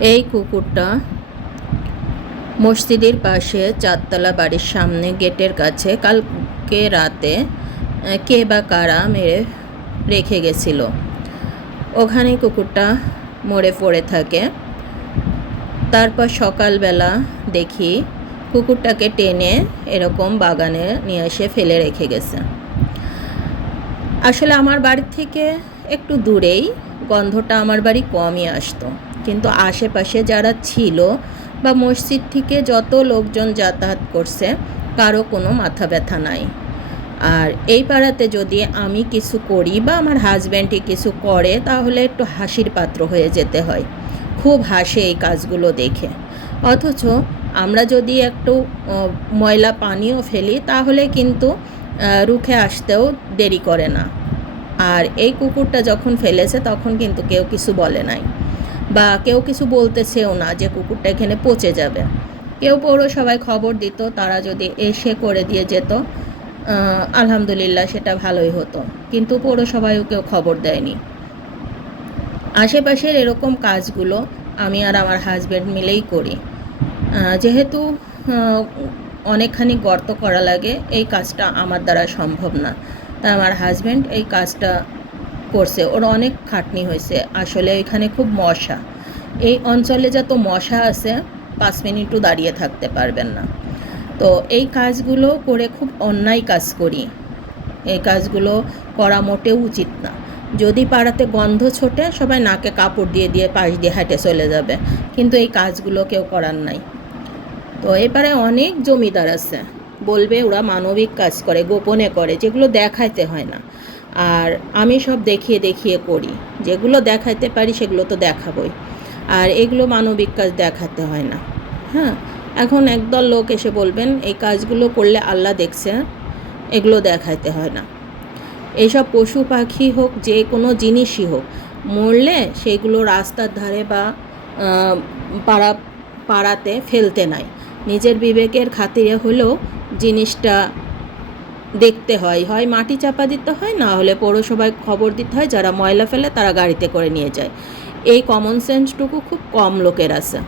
এই কুকুরটা মসজিদের পাশে চারতলা বাড়ির সামনে গেটের কাছে কালকে রাতে কে বা কারা মেরে রেখে গেছিল। ওখানে কুকুরটা মরে পড়ে থাকে। তারপর সকালবেলা দেখি কুকুরটাকে টেনে এরকম বাগানে নিয়ে এসে ফেলে রেখে গেছে। আসলে আমার বাড়ি থেকে একটু দূরেই, গন্ধটা আমার বাড়ি কমই আসতো, কিন্তু আশেপাশে যারা ছিল বা মসজিদ থেকে যত লোকজন যাতায়াত করছে কারো কোনো মাথা ব্যথা নাই। আর এই পাড়াতে যদি আমি কিছু করি বা আমার হাজব্যান্ডই কিছু করে তাহলে একটু হাসির পাত্র হয়ে যেতে হয়। খুব হাসে এই কাজগুলো দেখে। অথচ আমরা যদি একটু ময়লা পানিও ফেলি তাহলে কিন্তু রুখে আসতেও দেরি করে না। আর এই কুকুরটা যখন ফেলেছে তখন কিন্তু কেউ কিছু বলে নাই, বা কেউ কিছু বলতেছেও না যে কুকুরটা এখানে পচে যাবে। কেউ পৌরসভায় খবর দিত, তারা যদি এসে করে দিয়ে যেত আলহামদুলিল্লাহ, সেটা ভালোই হতো, কিন্তু পৌরসভায়ও কেউ খবর দেয়নি। আশেপাশের এরকম কাজগুলো আমি আর আমার হাজব্যান্ড মিলেই করি। যেহেতু অনেকখানি গর্ত করা লাগে, এই কাজটা আমার দ্বারা সম্ভব না, তাই আমার হাজব্যান্ড এই কাজটা করছে। ওর অনেক খাটনি হয়েছে। আসলে এখানে খুব মশা, এই অঞ্চলে যত মশা আছে 5 মিনিটও দাঁড়িয়ে থাকতে পারবেন না। তো এই কাজগুলো করে খুব অন্যায় কাজ করি। এই কাজগুলো করা মোটেও উচিত না। যদি পাড়াতে গন্ধ ছোটে সবাই নাকে কাপড় দিয়ে দিয়ে পাশ দিয়ে হেঁটে চলে যাবে, কিন্তু এই কাজগুলো কেউ করার নাই। তো এবারে অনেক জমিদার আছে, বলবে ওরা মানবিক কাজ করে, গোপনে করে, যেগুলো দেখাইতে হয় না। আর আমি সব দেখিয়ে দেখিয়ে করি, যেগুলো দেখাইতে পারি সেগুলো তো দেখাবই। আর এগুলো মানবিক কাজ দেখাতে হয় না। হ্যাঁ, এখন একদল লোক এসে বলবেন এই কাজগুলো করলে আল্লাহ দেখছে, এগুলো দেখাইতে হয় না। এইসব পশু পাখি হোক, যে কোনো জিনিসই হোক, মরলে সেইগুলো রাস্তার ধারে বা পাড়াতে ফেলতে নাই। নিজের বিবেকের খাতিরে হলেও জিনিসটা দেখতে হয়, হয় মাটি চাপা দিতে হয়, না হলে পৌরসভায় খবর দিতে হয়, যারা ময়লা ফেলে তারা গাড়িতে করে নিয়ে যায়। এই কমন সেন্সটুকু খুব কম লোকের আছে।